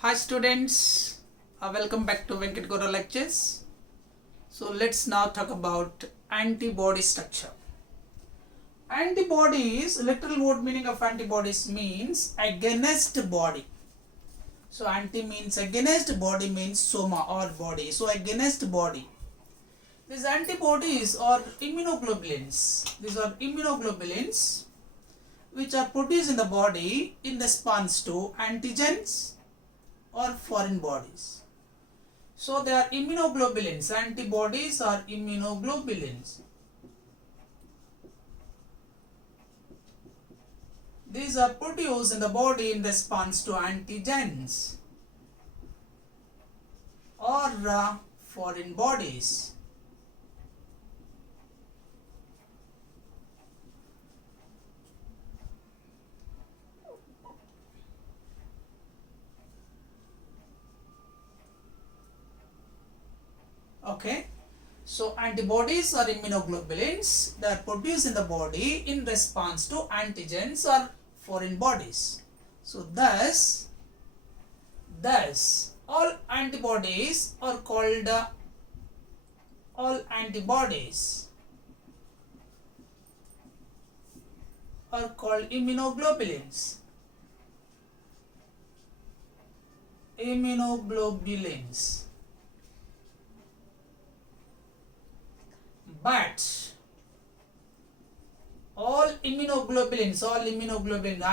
Hi students, welcome back to Venkat Gora lectures. So let's now talk about antibody structure. Antibodies, literal word meaning of antibodies means against body. So anti means against, body means soma or body. So against body. These antibodies are immunoglobulins. These are immunoglobulins which are produced in the body in response to antigens or foreign bodies. So they are immunoglobulins. Antibodies are immunoglobulins. These are produced in the body in response to antigens or foreign bodies. Okay, so antibodies are immunoglobulins that are produced in the body in response to antigens or foreign bodies. So thus all antibodies are called immunoglobulins. But all immunoglobulin,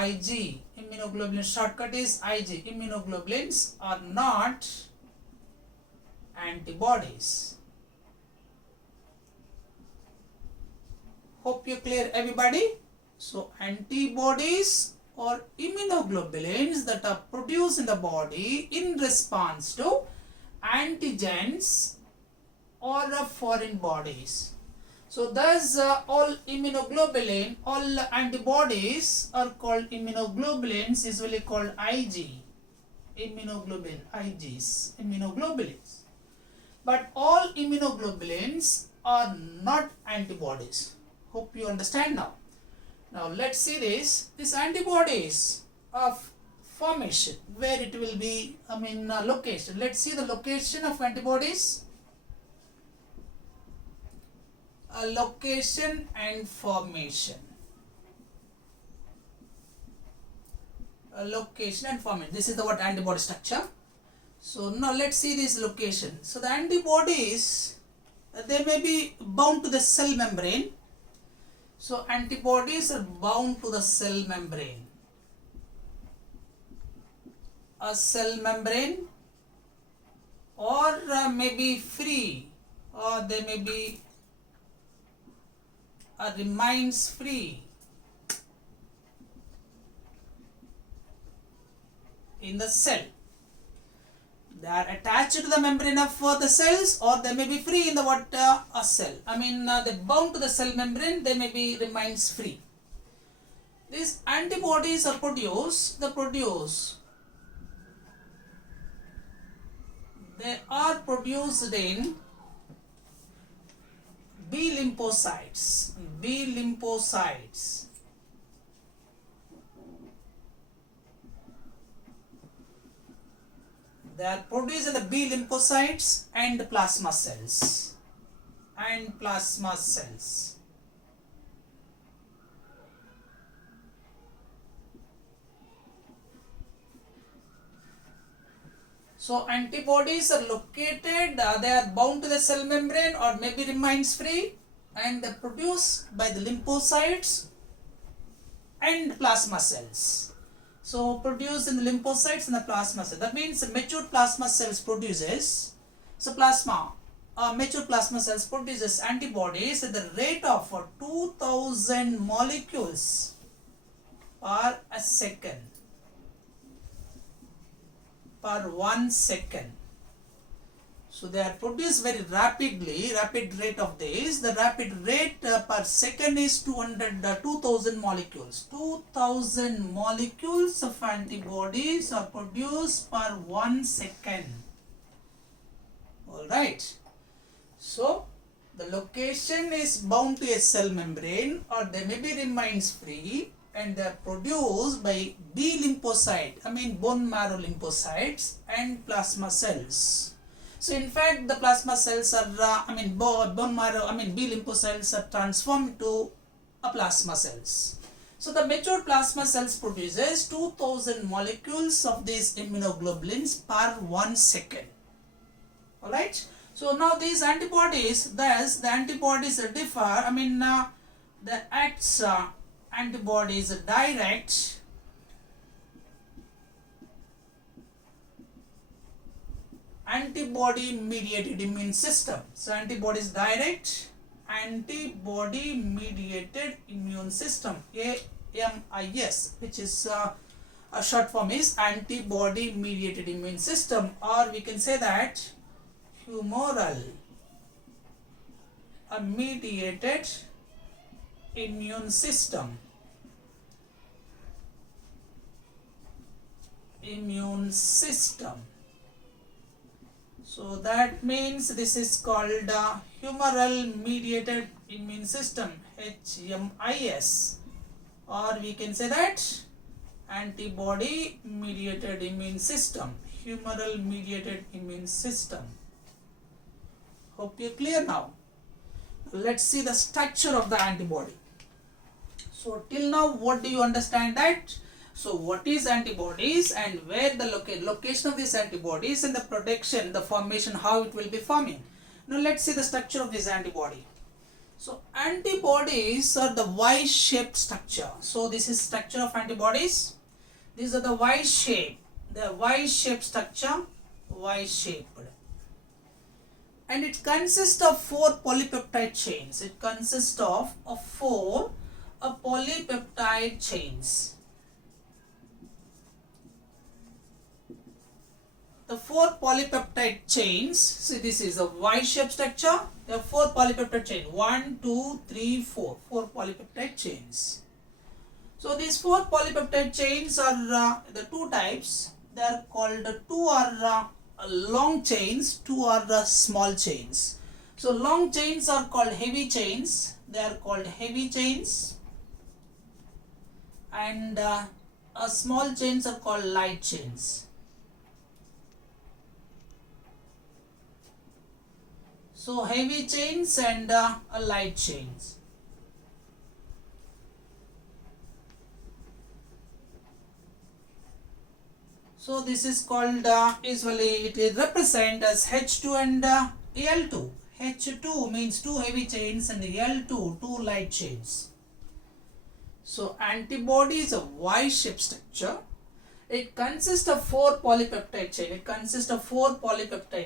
Ig, immunoglobulin shortcut is Ig, immunoglobulins are not antibodies. Hope you clear everybody. So antibodies are immunoglobulins that are produced in the body in response to antigens or foreign bodies. So thus all antibodies are called immunoglobulins, usually called Ig, immunoglobulins. But all immunoglobulins are not antibodies. Hope you understand now. Now let's see this antibodies of formation, where it will be, location. Let's see the location of antibodies. Location and formation. Location and formation. This is the word antibody structure. So now let's see this location. So the antibodies, they may be bound to the cell membrane. So antibodies are bound to the cell membrane. A cell membrane, or may be free, or they may be remains free in the cell. They are attached to the membrane of the cells, or they may be free in the a cell. They bound to the cell membrane, they may be remains free. These antibodies are produced. They are produced in B lymphocytes. They are produced in the B lymphocytes and plasma cells. So antibodies are located, they are bound to the cell membrane or maybe remains free, and they are produced by the lymphocytes and plasma cells. So produced in the lymphocytes and the plasma cells. That means mature plasma cells produces, mature plasma cells produces antibodies at the rate of 2000 molecules per second. Per 1 second. So they are produced very rapidly. Rapid rate of this, the rapid rate per second is 2000 molecules. 2000 molecules of antibodies are produced per 1 second. Alright. So the location is bound to a cell membrane, or they may be remains free, and they are produced by B lymphocyte, bone marrow lymphocytes and plasma cells. So in fact the plasma cells are, bone marrow, B lymphocytes are transformed to a plasma cells. So the mature plasma cells produces 2000 molecules of these immunoglobulins per 1 second. Alright. So now these antibodies, thus the antibodies differ, the acts antibodies direct antibody mediated immune system. So antibodies direct antibody mediated immune system, AMIS, which is a short form is antibody mediated immune system, or we can say that humoral mediated immune system. So that means this is called humoral mediated immune system, HMIS, or we can say that antibody mediated immune system, humoral mediated immune system. Hope you're clear now. Let's see the structure of the antibody. So till now, what do you understand that? So what is antibodies and where the location of these antibodies and the protection, the formation, how it will be forming. Now let's see the structure of this antibody. So antibodies are the Y-shaped structure. So this is structure of antibodies. These are the Y-shaped structure, Y-shaped. And it consists of 4 polypeptide chains. It consists of 4 polypeptide chains. The 4 polypeptide chains, see this is a Y-shaped structure. There are 4 polypeptide chains. 1, 2, 3, 4. 4 polypeptide chains. So these 4 polypeptide chains are the 2 types. They are called, 2 are long chains, 2 are small chains. So long chains are called heavy chains. They are called heavy chains. And small chains are called light chains. So heavy chains and light chains. So this is called, usually it is represented as H2 and L2. H2 means 2 heavy chains and L2, 2 light chains. So antibody is a Y-shaped structure. It consists of 4 polypeptide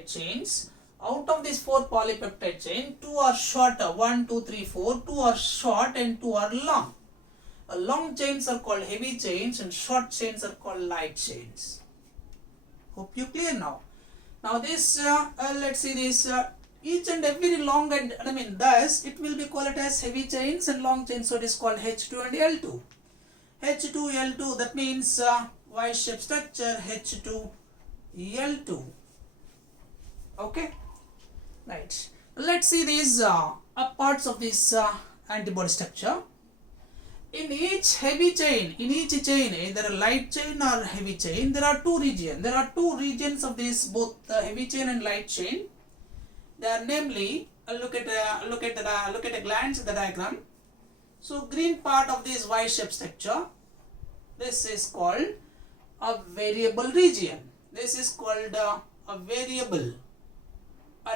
chains. Out of these 4 polypeptide chains, 2 are shorter, 1, 2, 3, 4. 2 are short and 2 are long. Long chains are called heavy chains and short chains are called light chains. Hope you clear now. Now this, let's see this, each and every long and, thus it will be called as heavy chains and long chains. So it is called H2 and L2. H2, L2, that means Y-shaped structure, H2, L2. Okay. Right. Let's see these parts of this antibody structure. In each chain, either a light chain or heavy chain, there are 2 regions. There are 2 regions of this, both heavy chain and light chain. They are namely, look at a glance at the diagram. So green part of this Y-shaped structure, this is called a variable region. This is called a variable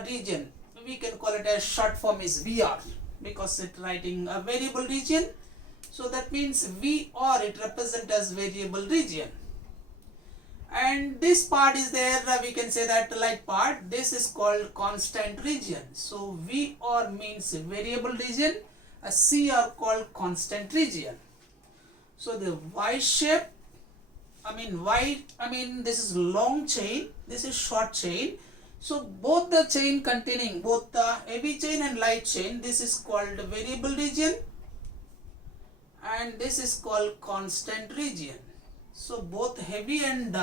region. We can call it as short form is VR because it writing a variable region. So that means VR, it represents as variable region. And this part is there, we can say that light part, this is called constant region. So VR means variable region, a CR called constant region. So the Y shape, this is long chain, this is short chain. So both the chain containing both the heavy chain and light chain, this is called variable region and this is called constant region. So both heavy and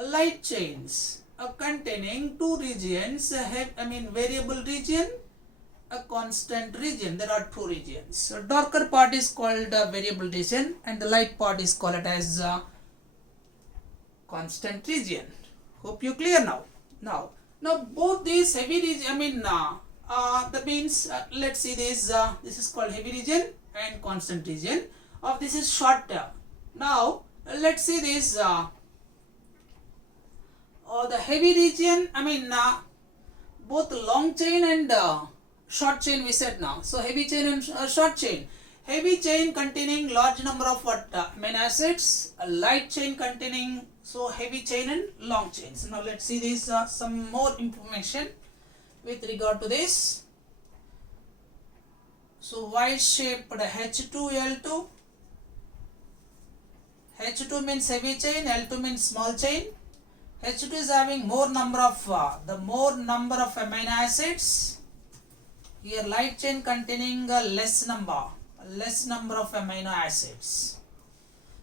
light chains are containing 2 regions, variable region, a constant region. There are two regions. So darker part is called variable region and the light part is called as constant region. Hope you clear now. Now both these heavy region, that means let's see this. This is called heavy region and constant region. Of this is shorter. Now let's see this. The heavy region. Both long chain and short chain we said now. So heavy chain and short chain. Heavy chain containing large number of amino acids. A light chain containing heavy chain and long chains. Now let's see this some more information with regard to this. So Y-shaped H2L2. H2 means heavy chain, L2 means small chain. H2 is having more number of amino acids. Here light chain containing less number of amino acids.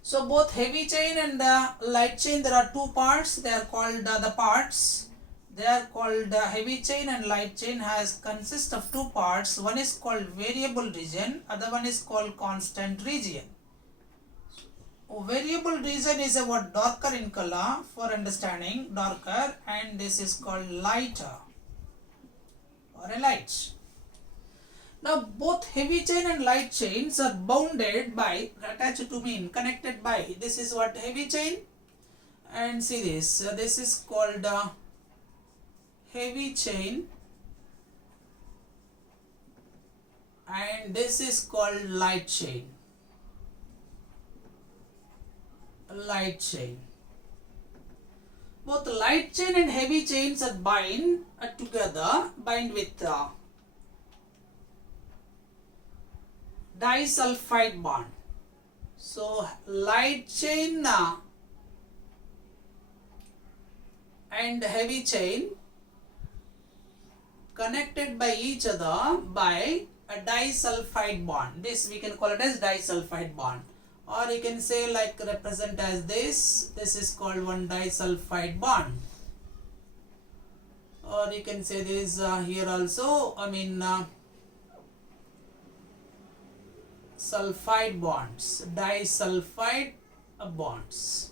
So both heavy chain and light chain, there are two parts. They are called the parts. They are called heavy chain and light chain consist of two parts. One is called variable region, other one is called constant region. Variable region is about darker in color for understanding, darker, and this is called lighter or a light. Now both heavy chain and light chains are bounded by, attached to mean connected by, this is what heavy chain, and see this, this is called heavy chain and this is called light chain. Light chain. Both light chain and heavy chains are bind with disulphide bond. So light chain and heavy chain connected by each other by a disulphide bond. This we can call it as disulphide bond. Or you can say like represent as this is called one disulphide bond. Or you can say this here also, sulfide bonds, disulfide bonds.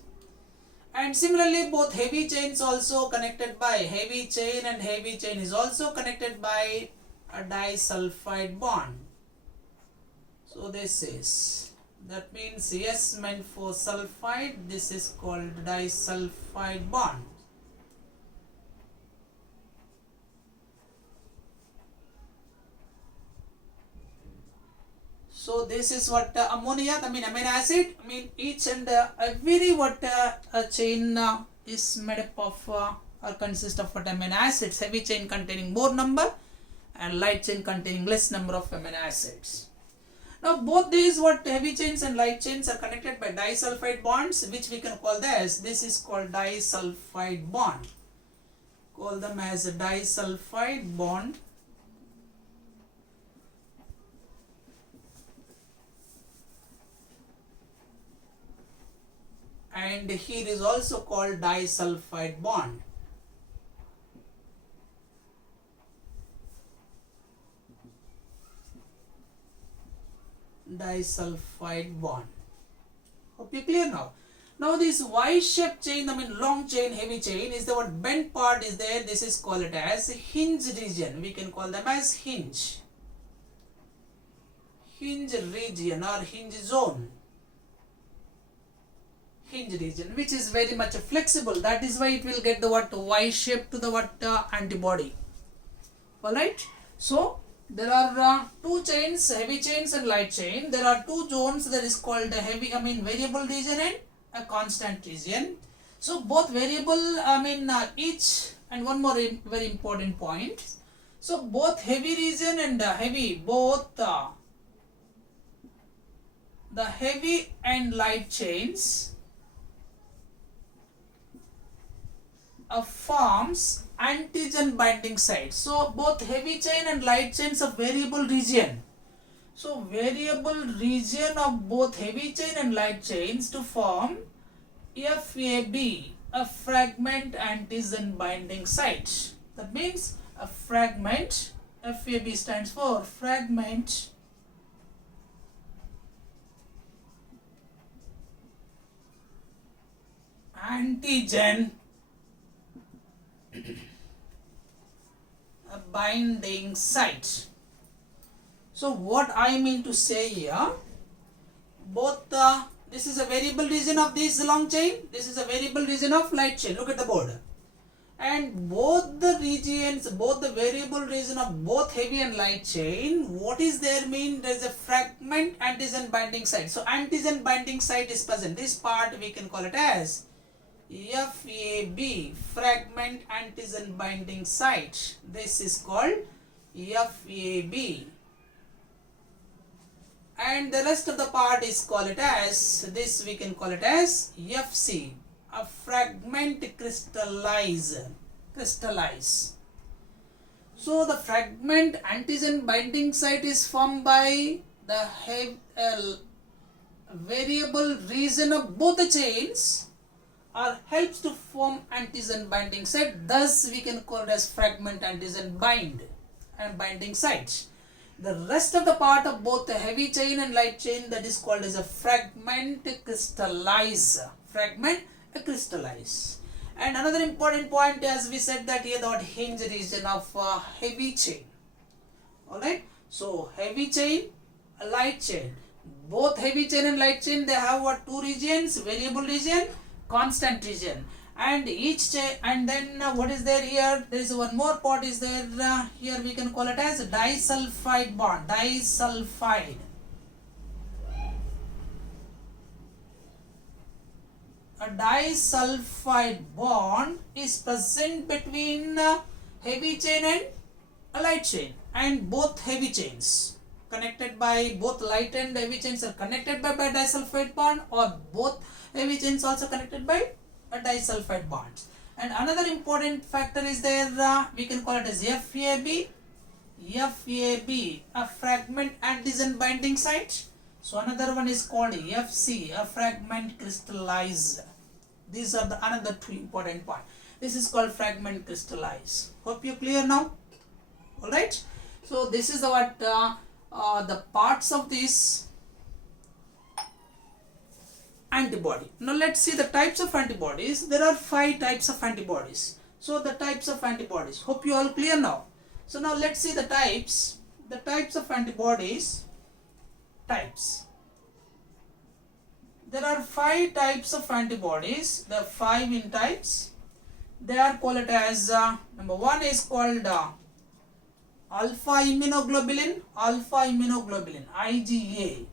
And similarly both heavy chains also connected by heavy chain and heavy chain is also connected by a disulfide bond. So this is, that means S meant for sulfide, this is called disulfide bond. So this is what ammonia, amino acid, each and every chain is made up of or consists of amino acids. Heavy chain containing more number and light chain containing less number of amino acids. Now both these heavy chains and light chains are connected by disulfide bonds, which we can call as, this is called disulfide bond. Call them as a disulfide bond. And here is also called disulfide bond. Disulfide bond. Hope you clear now. Now this Y-shaped chain, long chain, heavy chain is the bent part is there. This is called it as hinge region. We can call them as hinge region or hinge zone. Hinge region, which is very much flexible. That is why it will get the Y-shape to the antibody. Alright. So there are two chains, heavy chains and light chain. There are two zones that is called variable region and a constant region. So both variable, each, and one more very important point. So both heavy region and both the heavy and light chains forms antigen binding sites. So both heavy chain and light chains of variable region. So variable region of both heavy chain and light chains to form FAB, a fragment antigen binding site. That means a fragment FAB stands for fragment antigen binding site. So what I mean to say here, both this is a variable region of this long chain, this is a variable region of light chain. Look at the board. And both the regions, both the variable region of both heavy and light chain, what is there mean? There is a fragment antigen binding site. So antigen binding site is present. This part we can call it as FAB, fragment antigen binding site. This is called FAB. And the rest of the part is call it as, this we can call it as FC, a fragment crystallize. So the fragment antigen binding site is formed by the variable region of both the chains, or helps to form antigen binding site. Thus we can call it as fragment antigen binding site. The rest of the part of both the heavy chain and light chain, that is called as a fragment crystallize. And another important point, as we said, that here the word hinge region of heavy chain. Alright, so heavy chain, light chain. Both heavy chain and light chain, they have what? Two regions: variable region, constant region. And each chain, and then what is there here? There is one more part is there. Here we can call it as disulphide bond. Disulphide. A disulphide bond is present between heavy chain and a light chain, and both heavy chains connected by, both light and heavy chains are connected by disulphide bond, or both heavy chains also connected by a disulphide bond. And another important factor is there, we can call it as FAB, a fragment antigen binding site. So another one is called FC, a fragment crystallize. These are the another two important point. This is called fragment crystallize. Hope you clear now. All right. So this is what the parts of this antibody. Now let's see the types of antibodies. There are 5 types of antibodies. So the types of antibodies. Hope you all clear now. So now let's see the types. The types of antibodies. Types. There are 5 types of antibodies. There are 5 in types. They are called as number 1 is called alpha immunoglobulin, IgA.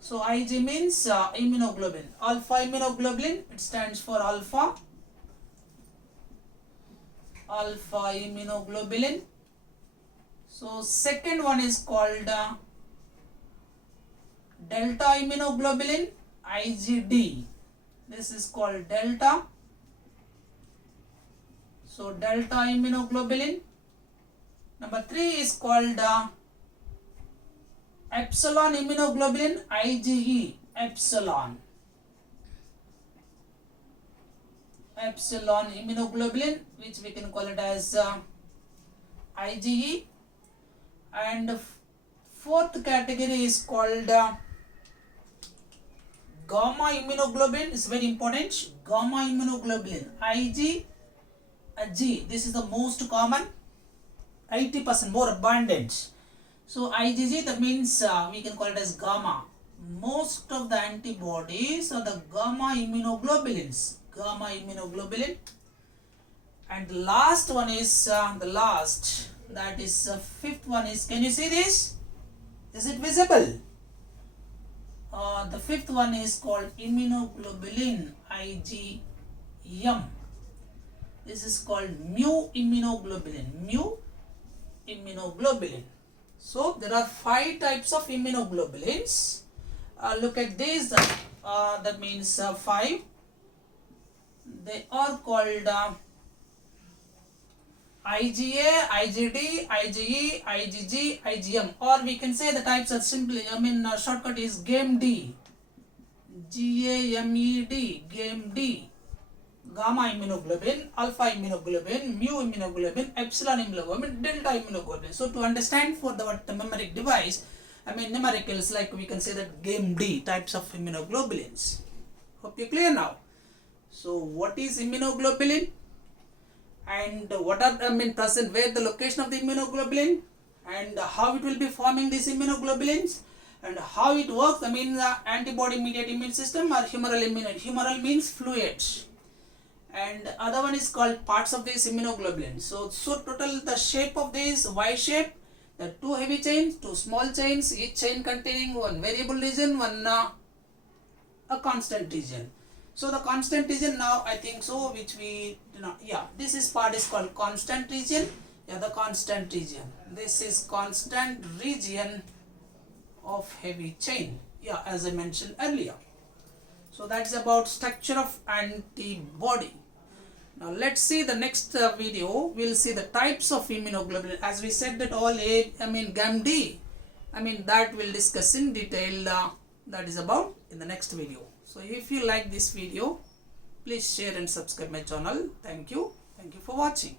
So Ig means immunoglobulin. Alpha immunoglobulin, it stands for alpha immunoglobulin. So second one is called delta immunoglobulin, IgD. This is called delta. So delta immunoglobulin. Number 3 is called epsilon immunoglobulin, IgE, epsilon immunoglobulin, which we can call it as IgE. And fourth category is called gamma immunoglobulin. Is very important. Gamma immunoglobulin, IgG. This is the most common, 80% more abundant. So IgG, that means we can call it as gamma. Most of the antibodies are the gamma immunoglobulins. And the last one is that is fifth one is, can you see this? Is it visible? The fifth one is called immunoglobulin, IgM. This is called mu immunoglobulin. So there are 5 types of immunoglobulins. Look at this. That means 5. They are called IgA, IgD, IgE, IgG, IgM, or we can say the types are simply, shortcut is GAMED, GAMED, GAMED, gamma immunoglobulin, alpha immunoglobulin, mu immunoglobulin, epsilon immunoglobulin, delta immunoglobulin. So to understand for the numeric device, numericals, like we can say that game D types of immunoglobulins. Hope you're clear now. So what is immunoglobulin, and what are present, where the location of the immunoglobulin, and how it will be forming these immunoglobulins, and how it works. The antibody mediated immune system or humoral immunity. Humoral means fluids, and other one is called parts of this immunoglobulin. So total the shape of this Y shape, the two heavy chains, two small chains, each chain containing one variable region, one a constant region. So the constant region now, I think so, which we do not, this is part is called constant region. The constant region. This is constant region of heavy chain. As I mentioned earlier. So that's about structure of antibody. Now let's see the next video. We'll see the types of immunoglobulin. As we said that all GAM D, that we'll discuss in detail. That is about in the next video. So if you like this video, please share and subscribe my channel. Thank you for watching.